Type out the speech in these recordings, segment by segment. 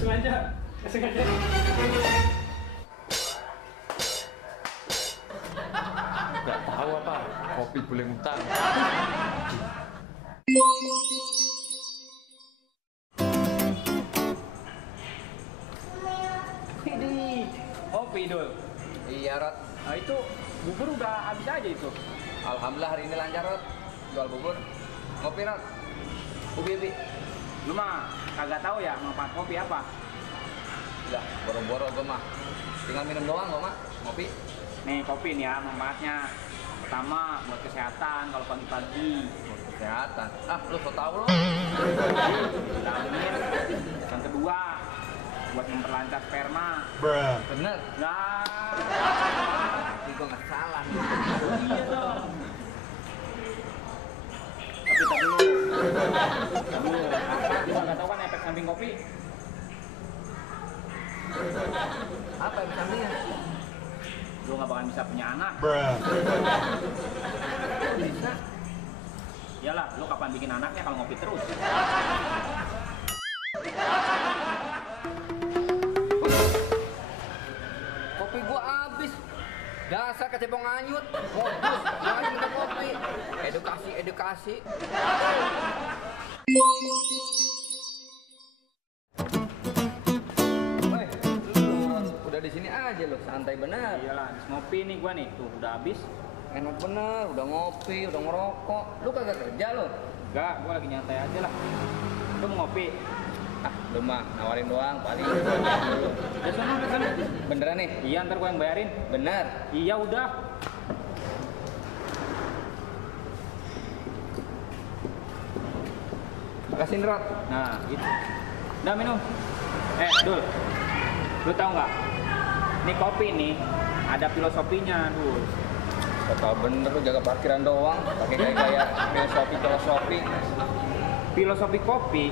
Sengaja. Sengaja. Gak tahu apa, kopi boleh ngutang. Ini kopi Dul. Iya, Rod. Nah itu bubur udah habis aja itu. Alhamdulillah hari ini lancar, Rod. Jual bubur. Ngopi, Rod. Ubi. Lu mah kagak tahu ya manfaat kopi apa? Lah, boro-boro gue mah. Tinggal minum doang gue mah. Ngopi. Nih kopi nih ya manfaatnya. Pertama buat kesehatan kalau pagi-pagi. Kesehatan. Ah, lu so tau lo. Vitamin. Yang kedua buat memperlancar sperma. Bener. Nah, Tapi gue nggak salah. iya dong. Tapi tak dulu. Tak dulu. Apa? Kita nggak tahu kan efek samping kopi. Apa yang sampingnya? Lu nggak bakalan bisa punya anak. Bisa. Iyalah, lu kapan bikin anaknya kalau ngopi terus? Kopi gua habis. Dasar kecebong anyut. Modus. Jangan minta kopi. Edukasi. Woi, lu udah di sini aja lo, santai bener. Iyalah, habis ngopi nih gua nih. Tuh, udah habis. Enak bener, udah ngopi, udah ngerokok. Lu kagak kerja lo? Enggak, gua lagi nyantai aja lah. Lu mau ngopi? Ah, lu mah nawarin doang paling. Udah sana. Beneran nih? Iya, ntar gua yang bayarin. Bener. Iya, udah. Makasih, Rod. Nah, itu. Udah minum. Dul. Lu tahu nggak? Nih kopi nih ada filosofinya, Dul. Kau tau bener lu jaga parkiran doang, pakai kayak filosofi. Filosofi kopi,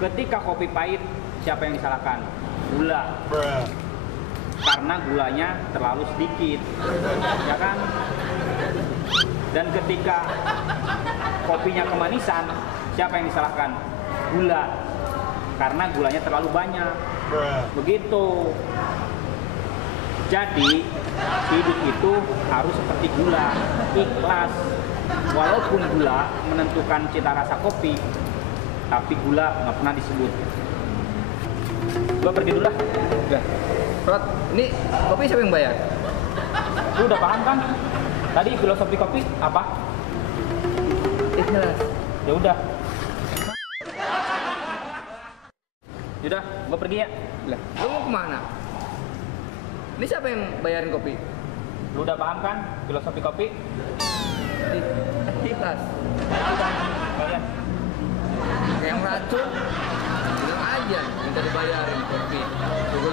ketika kopi pahit, siapa yang disalahkan? Gula. Karena gulanya terlalu sedikit, ya kan? Dan ketika kopinya kemanisan, siapa yang disalahkan? Gula. Karena gulanya terlalu banyak. Begitu. Jadi, hidup itu harus seperti gula, ikhlas. Walaupun gula menentukan cita rasa kopi, tapi gula nggak pernah disebut. Gua pergi dulu lah. Udah. Rod, ini kopi siapa yang bayar? Lu udah paham kan? Tadi filosofi kopi apa? Ikhlas. Ya udah. Yaudah, gua pergi ya. Lah, lu mau kemana? Ini siapa yang bayarin kopi? Lu udah paham kan filosofi kopi? Ikhlas. Bayar. Yang racun, bilang aja minta dibayarin kopi.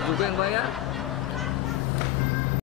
Juga yang bayar.